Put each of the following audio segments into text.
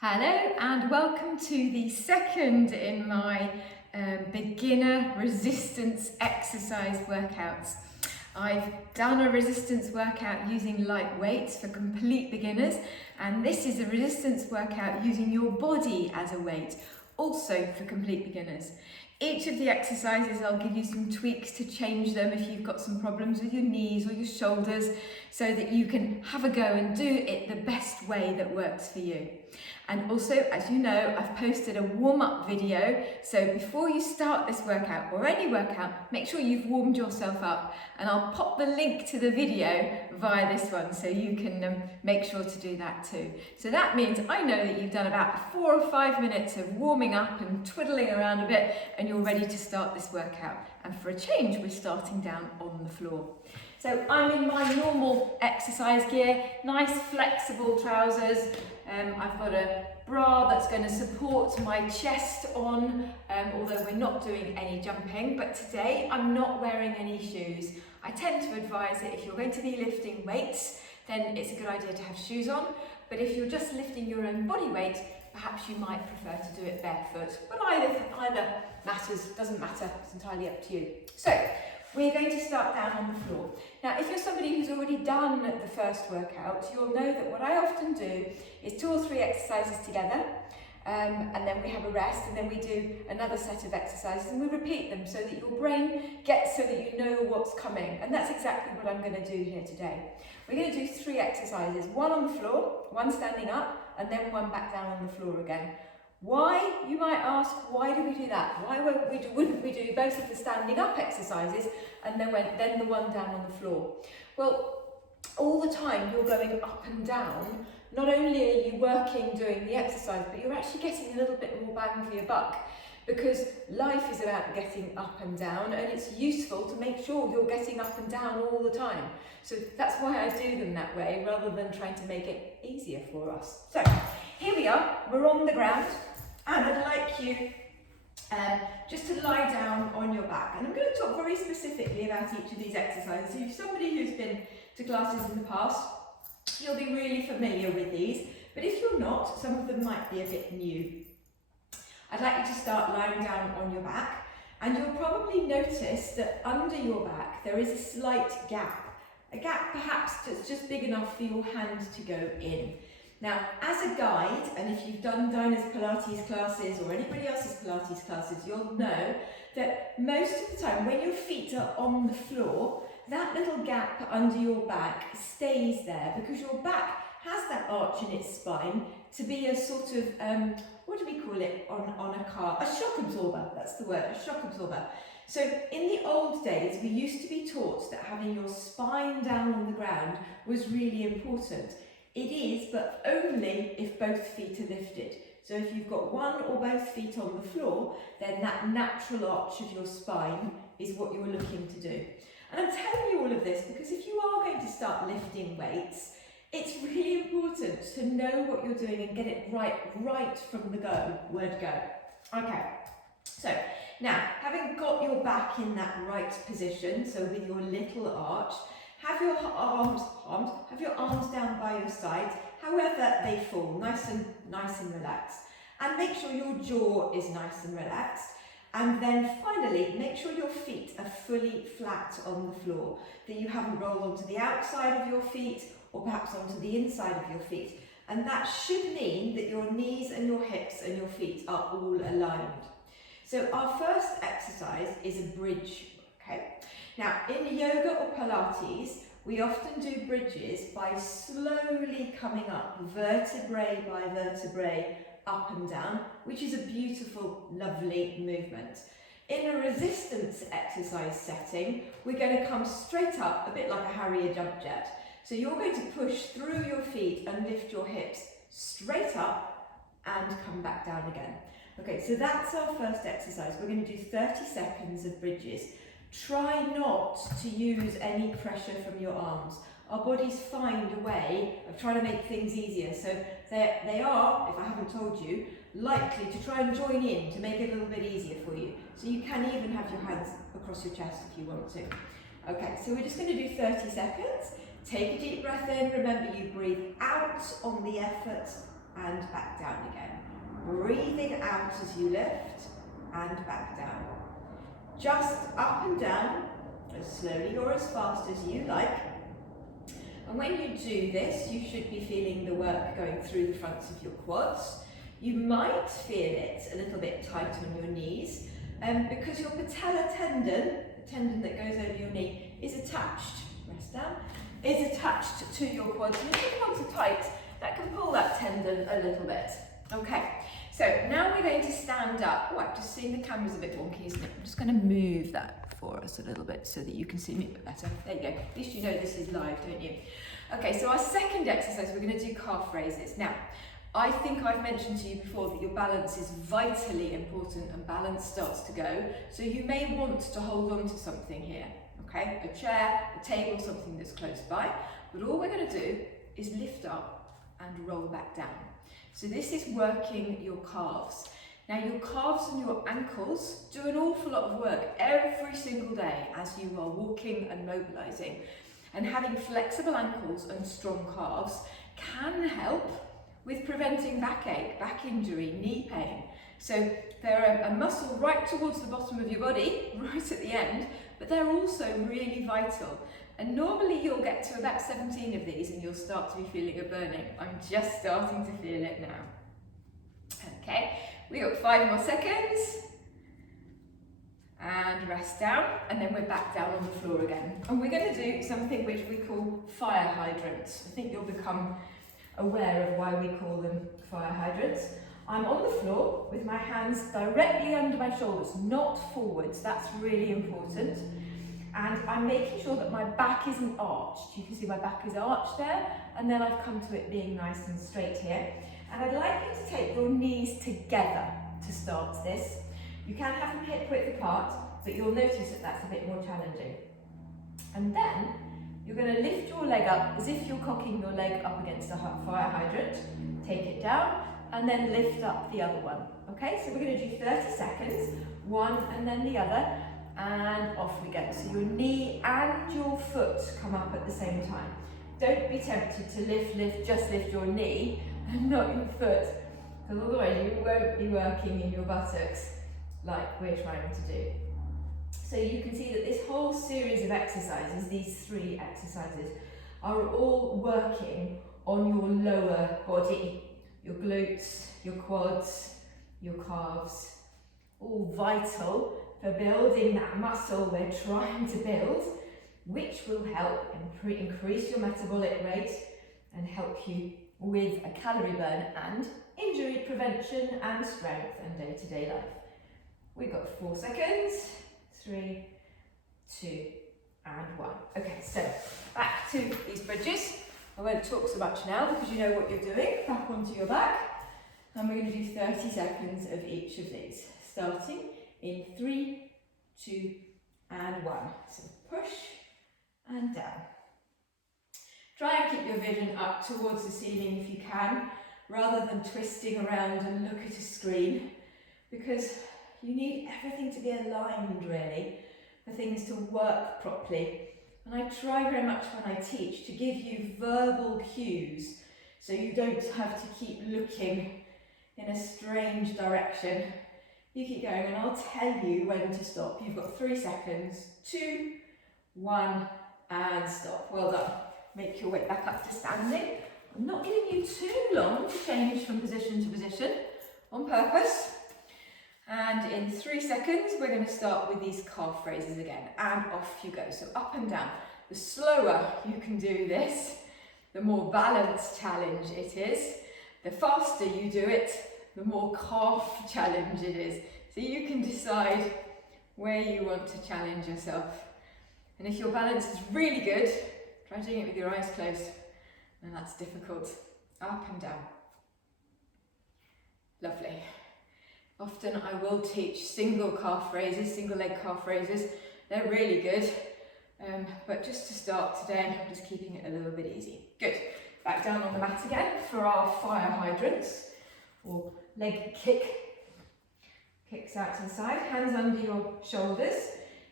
Hello and welcome to the second in my beginner resistance exercise workouts. I've done a resistance workout using light weights for complete beginners, and this is a resistance workout using your body as a weight, also for complete beginners. Each of the exercises, I'll give you some tweaks to change them if you've got some problems with your knees or your shoulders, so that you can have a go and do it the best way that works for you. And also, as you know, I've posted a warm-up video, so before you start this workout or any workout, make sure you've warmed yourself up, and I'll pop the link to the video via this one so you can make sure to do that too. So that means I know that you've done about 4 or 5 minutes of warming up and twiddling around a bit, and you're ready to start this workout. And for a change, we're starting down on the floor. So I'm in my normal exercise gear, nice flexible trousers. I've got a bra that's going to support my chest on, although we're not doing any jumping, but today I'm not wearing any shoes. I tend to advise that if you're going to be lifting weights, then it's a good idea to have shoes on, but if you're just lifting your own body weight, perhaps you might prefer to do it barefoot, but either matters, doesn't matter, it's entirely up to you. So, we're going to start down on the floor. Now, if you're somebody who's already done the first workout, you'll know that what I often do is 2 or 3 exercises together, and then we have a rest, and then we do another set of exercises, and we repeat them so that your brain gets so that you know what's coming. And that's exactly what I'm going to do here today. We're going to do 3 exercises, 1 on the floor, 1 standing up, and then 1 back down on the floor again. Why, you might ask, why do we do that? Why wouldn't we do both of the standing up exercises and then the one down on the floor? Well, all the time you're going up and down. Not only are you working doing the exercise, but you're actually getting a little bit more bang for your buck, because life is about getting up and down, and it's useful to make sure you're getting up and down all the time. So that's why I do them that way, rather than trying to make it easier for us. So here we are, we're on the ground, and I'd like you just to lie down on your back. And I'm going to talk very specifically about each of these exercises. So if you're somebody who's been to classes in the past, you'll be really familiar with these, but if you're not, some of them might be a bit new. I'd like you to start lying down on your back, and you'll probably notice that under your back there is a slight gap. A gap perhaps that's just big enough for your hand to go in. Now, as a guide, and if you've done Dinah's Pilates classes or anybody else's Pilates classes, you'll know that most of the time when your feet are on the floor, that little gap under your back stays there, because your back has that arch in its spine to be a sort of, what do we call it on a car? A shock absorber, that's the word, a shock absorber. So in the old days, we used to be taught that having your spine down on the ground was really important. It is, but only if both feet are lifted. So if you've got one or both feet on the floor, then that natural arch of your spine is what you're looking to do. And I'm telling you all of this because if you are going to start lifting weights, it's really important to know what you're doing and get it right from the word go. Okay, so now, having got your back in that right position, so with your little arch, have your arms down by your sides, however they fall, nice and relaxed. And make sure your jaw is nice and relaxed. And then finally, make sure your feet are fully flat on the floor, that you haven't rolled onto the outside of your feet or perhaps onto the inside of your feet. And that should mean that your knees and your hips and your feet are all aligned. So our first exercise is a bridge, okay? Now, in yoga or Pilates, we often do bridges by slowly coming up, vertebrae by vertebrae, up and down, which is a beautiful, lovely movement. In a resistance exercise setting, we're going to come straight up, a bit like a Harrier jump jet. So you're going to push through your feet and lift your hips straight up and come back down again. Okay, so that's our first exercise. We're going to do 30 seconds of bridges. Try not to use any pressure from your arms. Our bodies find a way of trying to make things easier. So they are, if I haven't told you, likely to try and join in to make it a little bit easier for you. So you can even have your hands across your chest if you want to. Okay, so we're just going to do 30 seconds. Take a deep breath in. Remember, you breathe out on the effort and back down again. Breathing out as you lift and back down. Just up and down, as slowly or as fast as you like. And when you do this, you should be feeling the work going through the fronts of your quads. You might feel it a little bit tight on your knees because your patella tendon, the tendon that goes over your knee, is attached, rest down, is attached to your quads. And if your quads are tight, that can pull that tendon a little bit. Okay, so now we're going to stand up. Oh, I've just seen the camera's a bit wonky, isn't it? I'm just going to move that for us a little bit so that you can see me a bit better. There you go. At least you know this is live, don't you? Okay, so our second exercise, we're going to do calf raises. Now, I think I've mentioned to you before that your balance is vitally important and balance starts to go. So you may want to hold on to something here, okay? A chair, a table, something that's close by. But all we're going to do is lift up and roll back down. So this is working your calves. Now your calves and your ankles do an awful lot of work every single day as you are walking and mobilizing. And having flexible ankles and strong calves can help with preventing backache, back injury, knee pain. So they're a muscle right towards the bottom of your body, right at the end, but they're also really vital. And normally you'll get to about 17 of these and you'll start to be feeling a burning. I'm just starting to feel it now. Okay, we got 5 more seconds. And rest down, and then we're back down on the floor again. And we're going to do something which we call fire hydrants. I think you'll become aware of why we call them fire hydrants. I'm on the floor with my hands directly under my shoulders, not forwards. That's really important. And I'm making sure that my back isn't arched. You can see my back is arched there, and then I've come to it being nice and straight here. And I'd like you to take your knees together to start this. You can have them hip width apart, but you'll notice that that's a bit more challenging. And then you're going to lift your leg up as if you're cocking your leg up against a fire hydrant. Take it down and then lift up the other one. Okay, so we're going to do 30 seconds, one and then the other, and off we go. So your knee and your foot come up at the same time. Don't be tempted to just lift your knee and not your foot, because otherwise you won't be working in your buttocks like we're trying to do. So you can see that this whole series of exercises, these 3 exercises, are all working on your lower body, your glutes, your quads, your calves, all vital for building that muscle we're trying to build, which will help increase your metabolic rate and help you with a calorie burn and injury prevention and strength and day-to-day life. We've got 4 seconds, 3, 2, and 1. Okay, so back to these bridges. I won't talk so much now because you know what you're doing. Back onto your back. And we're going to do 30 seconds of each of these, starting in 3, 2, and 1. So push and down. Try and keep your vision up towards the ceiling if you can, rather than twisting around and look at a screen, because you need everything to be aligned really for things to work properly. And I try very much when I teach to give you verbal cues so you don't have to keep looking in a strange direction. You keep going and I'll tell you when to stop. You've got 3 seconds, 2, 1, and stop. Well done. Make your way back up to standing. I'm not giving you too long to change from position to position on purpose. And in 3 seconds, we're going to start with these calf raises again, and off you go. So up and down. The slower you can do this, the more balanced challenge it is. The faster you do it, the more calf challenge it is. So you can decide where you want to challenge yourself. And if your balance is really good, try doing it with your eyes closed. And that's difficult. Up and down. Lovely. Often I will teach single calf raises, single leg calf raises. They're really good. But just to start today, I'm just keeping it a little bit easy. Good. Back down on the mat again for our fire hydrants, or leg kicks out to the side, hands under your shoulders,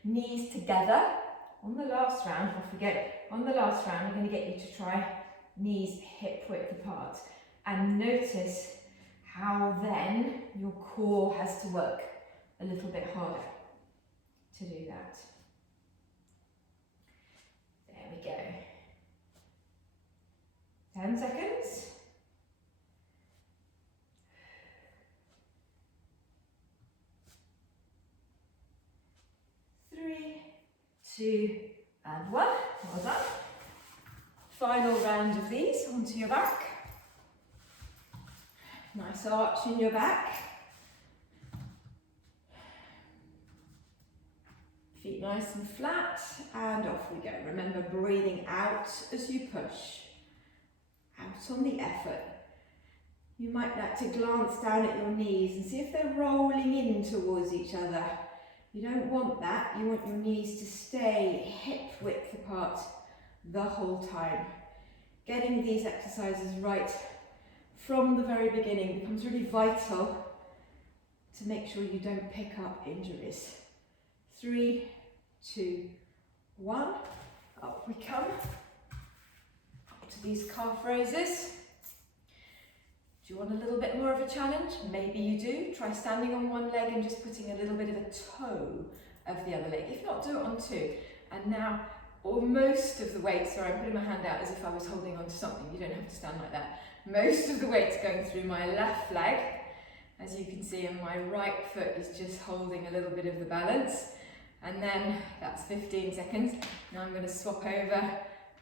knees together. On the last round, off we go. On the last round, I'm going to get you to try knees hip width apart. And notice how then your core has to work a little bit harder to do that. There we go. 10 seconds. 3, 2, and 1. Well done. Final round of these onto your back. Nice arch in your back. Feet nice and flat, and off we go. Remember, breathing out as you push. Out on the effort. You might like to glance down at your knees and see if they're rolling in towards each other. You don't want that. You want your knees to stay hip width apart the whole time. Getting these exercises right from the very beginning becomes really vital to make sure you don't pick up injuries. 3, 2, 1. Up we come. Up to these calf raises. Do you want a little bit more of a challenge? Maybe you do. Try standing on one leg and just putting a little bit of a toe of the other leg. If not, do it on two. And now, or most of the weight, sorry, I'm putting my hand out as if I was holding on to something. You don't have to stand like that. Most of the weight's going through my left leg. As you can see, and my right foot is just holding a little bit of the balance. And then that's 15 seconds. Now I'm going to swap over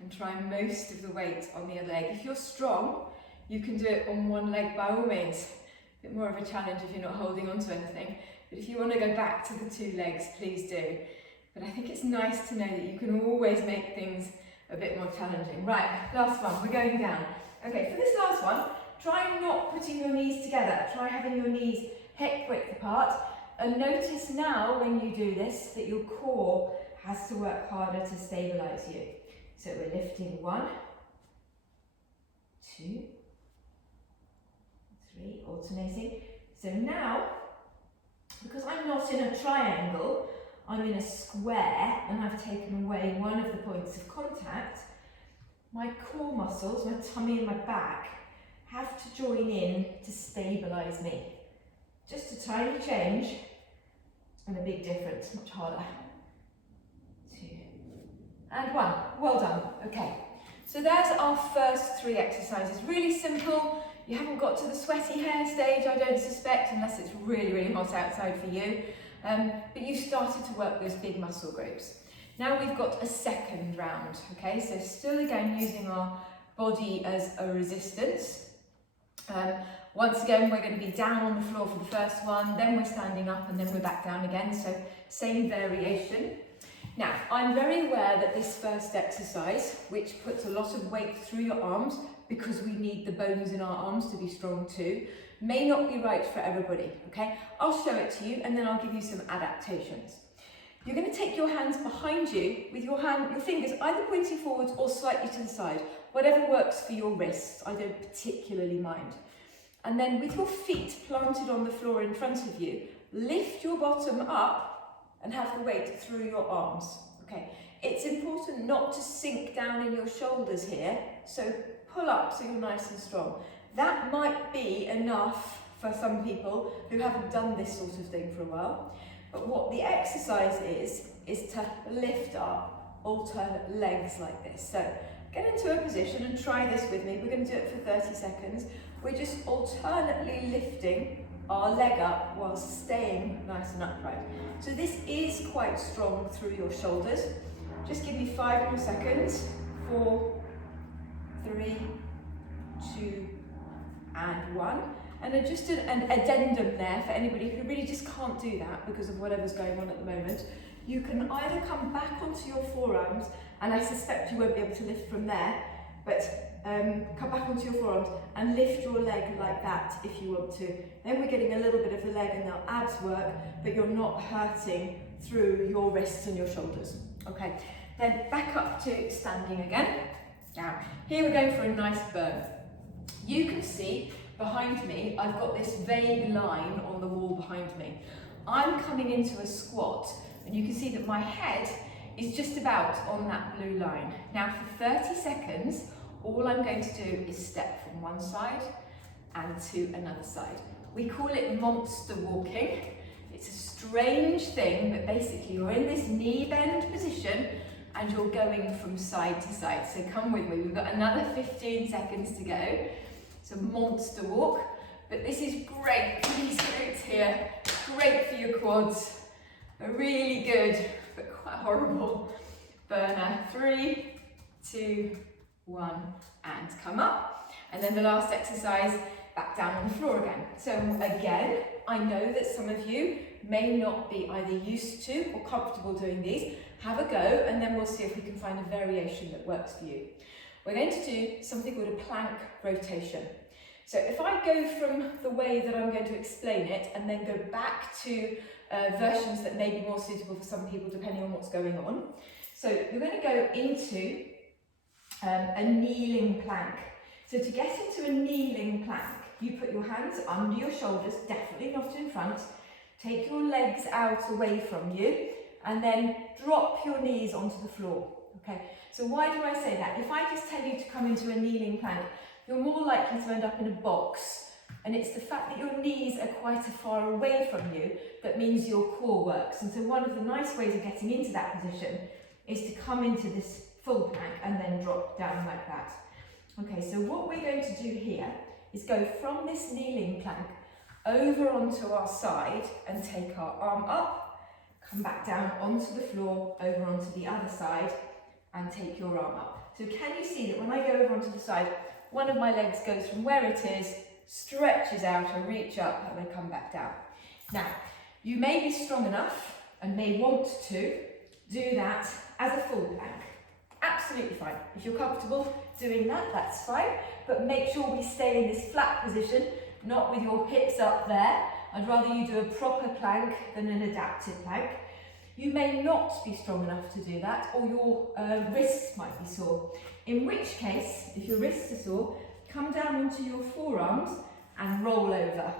and try most of the weight on the other leg. If you're strong, you can do it on one leg by all means. A bit more of a challenge if you're not holding on to anything. But if you want to go back to the two legs, please do. But I think it's nice to know that you can always make things a bit more challenging. Right, last one, we're going down. Okay, for this last one, try not putting your knees together. Try having your knees hip width apart. And notice now when you do this that your core has to work harder to stabilise you. So we're lifting 1, 2, 3, alternating. So now, because I'm not in a triangle, I'm in a square and I've taken away one of the points of contact, my core muscles, my tummy and my back, have to join in to stabilise me. Just a tiny change and a big difference, much harder. 2, and 1. Well done. Okay, so there's our first 3 exercises. Really simple. You haven't got to the sweaty hair stage, I don't suspect, unless it's really, really hot outside for you. But you started to work those big muscle groups. Now we've got a second round, okay? So still again using our body as a resistance. Once again, we're going to be down on the floor for the first one, then we're standing up and then we're back down again. So same variation. Now, I'm very aware that this first exercise, which puts a lot of weight through your arms, because we need the bones in our arms to be strong too, may not be right for everybody, okay? I'll show it to you and then I'll give you some adaptations. You're going to take your hands behind you with your fingers either pointing forwards or slightly to the side, whatever works for your wrists, I don't particularly mind. And then with your feet planted on the floor in front of you, lift your bottom up and have the weight through your arms, okay? It's important not to sink down in your shoulders here, so pull up so you're nice and strong. That might be enough for some people who haven't done this sort of thing for a while. But what the exercise is to lift up alternate legs like this. So get into a position and try this with me. We're going to do it for 30 seconds. We're just alternately lifting our leg up while staying nice and upright. So this is quite strong through your shoulders. Just give me 5 more seconds. 4, 3, 2, and 1. And just an addendum there for anybody who really just can't do that because of whatever's going on at the moment. You can either come back onto your forearms, and I suspect you won't be able to lift from there, but come back onto your forearms and lift your leg like that if you want to. Then we're getting a little bit of the leg and the abs work, but you're not hurting through your wrists and your shoulders. Okay, then back up to standing again. Now, here we're going for a nice burn. You can see behind me, I've got this vague line on the wall behind me. I'm coming into a squat, and you can see that my head is just about on that blue line. Now for 30 seconds, all I'm going to do is step from one side and to another side. We call it monster walking. It's a strange thing, but basically you're in this knee bend position and you're going from side to side. So come with me, we've got another 15 seconds to go. So monster walk, but this is great for these glutes here, great for your quads, a really good, but quite horrible burner. 3, 2, 1, and come up. And then the last exercise, back down on the floor again. So again, I know that some of you may not be either used to or comfortable doing these. Have a go, and then we'll see if we can find a variation that works for you. We're going to do something called a plank rotation. So if I go from the way that I'm going to explain it and then go back to versions that may be more suitable for some people depending on what's going on. So you're going to go into a kneeling plank. So to get into a kneeling plank, you put your hands under your shoulders, definitely not in front. Take your legs out away from you and then drop your knees onto the floor. Okay, so why do I say that? If I just tell you to come into a kneeling plank, you're more likely to end up in a box. And it's the fact that your knees are quite a far away from you that means your core works. And so one of the nice ways of getting into that position is to come into this full plank and then drop down like that. Okay, so what we're going to do here is go from this kneeling plank over onto our side and take our arm up, come back down onto the floor, over onto the other side and take your arm up. So can you see that when I go over onto the side, one of my legs goes from where it is, stretches out, I reach up and I come back down. Now, you may be strong enough and may want to do that as a full plank. Absolutely fine. If you're comfortable doing that, that's fine. But make sure we stay in this flat position, not with your hips up there. I'd rather you do a proper plank than an adaptive plank. You may not be strong enough to do that, or your wrists might be sore. In which case, if your wrists are sore, come down onto your forearms and roll over.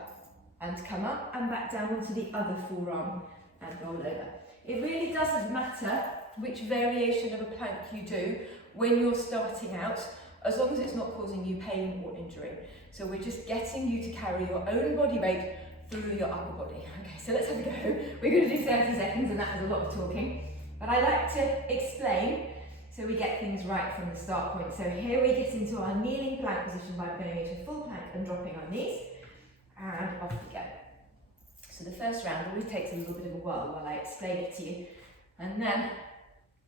And come up and back down onto the other forearm and roll over. It really doesn't matter which variation of a plank you do when you're starting out, as long as it's not causing you pain or injury. So we're just getting you to carry your own body weight through your upper body. Okay, so let's have a go. We're going to do 30 seconds and that was a lot of talking. But I like to explain so we get things right from the start point. So here we get into our kneeling plank position by going into full plank and dropping our knees. And off we go. So the first round always takes a little bit of a while I explain it to you. And then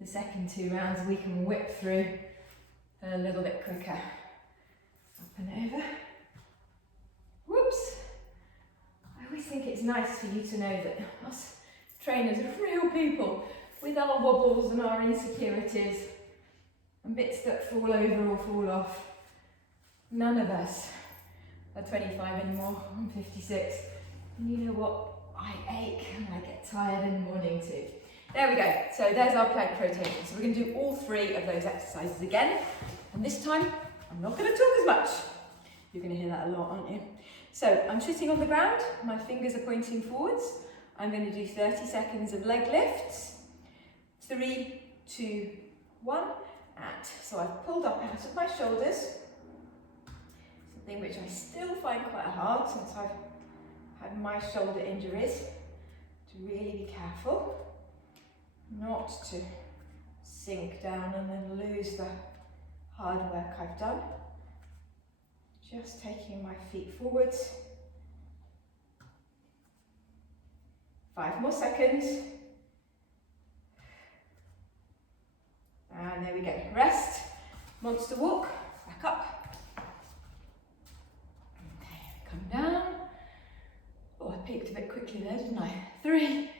the second 2 rounds we can whip through a little bit quicker. Up and over. Whoops. I always think it's nice for you to know that us trainers are real people with our wobbles and our insecurities and bits that fall over or fall off. None of us are 25 anymore. I'm 56. And you know what? I ache and I get tired in the morning too. There we go. So there's our plank rotation. So we're going to do all 3 of those exercises again. And this time, I'm not going to talk as much. You're going to hear that a lot, aren't you? So I'm sitting on the ground. My fingers are pointing forwards. I'm going to do 30 seconds of leg lifts. 3, 2, 1. And so I've pulled up out of my shoulders. Something which I still find quite hard since I've had my shoulder injuries. To really be careful not to sink down and then lose the hard work I've done. Just taking my feet forwards. 5 more seconds. And there we go. Rest. Monster walk. Back up. Okay, come down. Oh, I peaked a bit quickly there, didn't I? 3,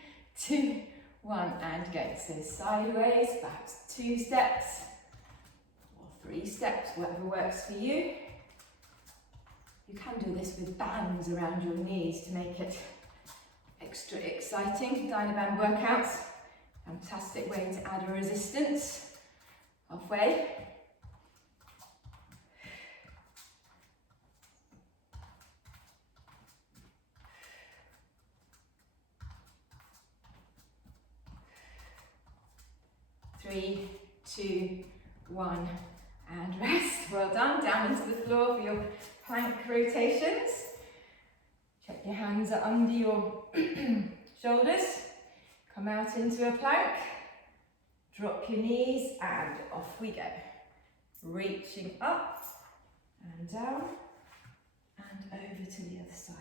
2, 1, and go. So sideways, perhaps 2 steps or 3 steps, whatever works for you. You can do this with bands around your knees to make it extra exciting. Dynaband workouts, fantastic way to add a resistance halfway. Three, 2, 1, and rest. Well done. Down into the floor for your plank rotations. Check your hands are under your shoulders. Come out into a plank. Drop your knees and off we go. Reaching up and down and over to the other side.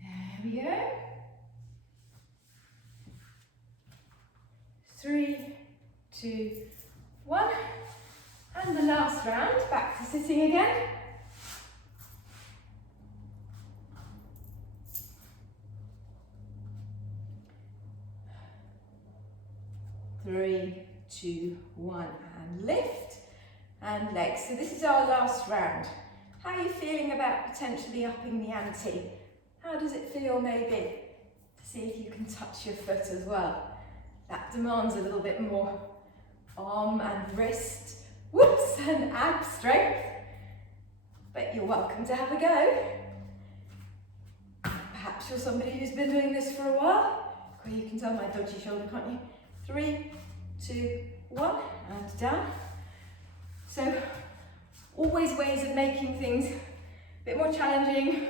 There we go. 3, 2, 1. And the last round, back to sitting again. Three, 2, 1, and lift, and legs. So this is our last round. How are you feeling about potentially upping the ante? How does it feel maybe to see if you can touch your foot as well? That demands a little bit more arm and wrist, whoops, and ab strength. But you're welcome to have a go. Perhaps you're somebody who's been doing this for a while. Well, you can tell my dodgy shoulder, can't you? 3, 2, 1, and down. So, always ways of making things a bit more challenging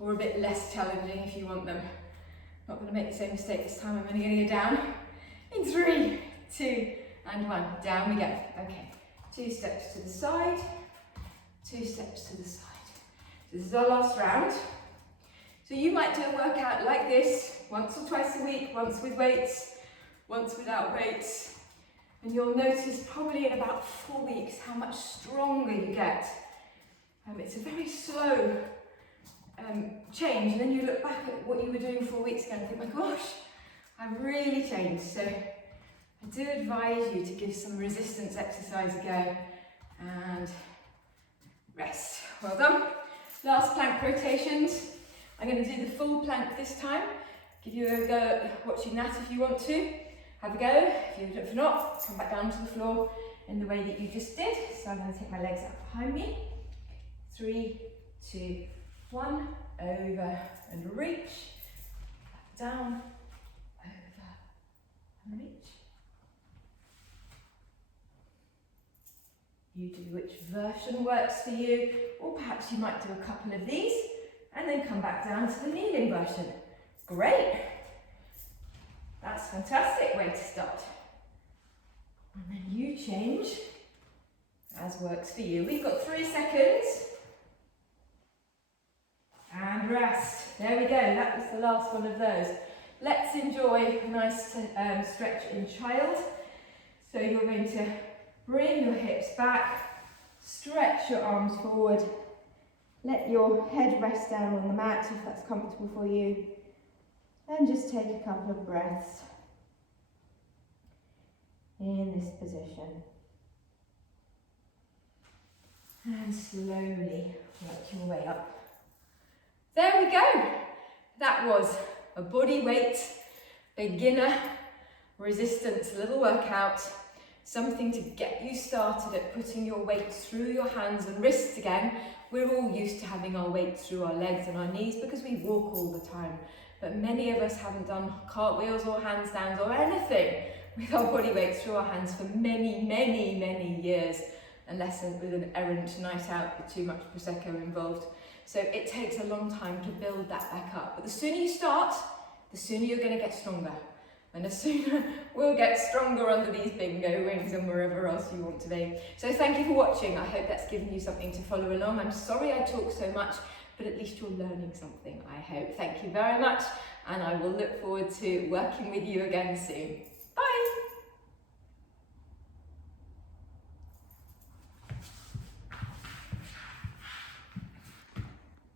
or a bit less challenging if you want them. Not going to make the same mistake this time. I'm only going to go down in 3, 2, and 1. Down we go. Okay. 2 steps to the side, 2 steps to the side. So this is our last round. So you might do a workout like this once or twice a week, once with weights, once without weights. And you'll notice probably in about 4 weeks how much stronger you get. It's a very slow change, and then you look back at what you were doing 4 weeks ago and think, my gosh, I've really changed. So I do advise you to give some resistance exercise a go and rest. Well done. Last plank rotations. I'm going to do the full plank this time. Give you a go at watching that if you want to. Have a go. If not, come back down to the floor in the way that you just did. So I'm going to take my legs out behind me. 3, 2, 1. Over and reach. Down. Over and reach. You do which version works for you, or perhaps you might do a couple of these and then come back down to the kneeling version. Great. That's a fantastic way to start. And then you change as works for you. We've got 3 seconds. And rest. There we go. That was the last one of those. Let's enjoy a nice stretch in child. So you're going to bring your hips back, stretch your arms forward, let your head rest down on the mat if that's comfortable for you, and just take a couple of breaths in this position. And slowly work your way up. There we go. That was a body weight, beginner resistance little workout. Something to get you started at putting your weight through your hands and wrists again. We're all used to having our weight through our legs and our knees because we walk all the time. But many of us haven't done cartwheels or handstands or anything with our body weight through our hands for many, many, many years, unless with an errant night out with too much Prosecco involved. So it takes a long time to build that back up. But the sooner you start, the sooner you're going to get stronger. And the sooner we'll get stronger under these bingo rings and wherever else you want to be. So thank you for watching. I hope that's given you something to follow along. I'm sorry I talk so much, but at least you're learning something, I hope. Thank you very much, and I will look forward to working with you again soon.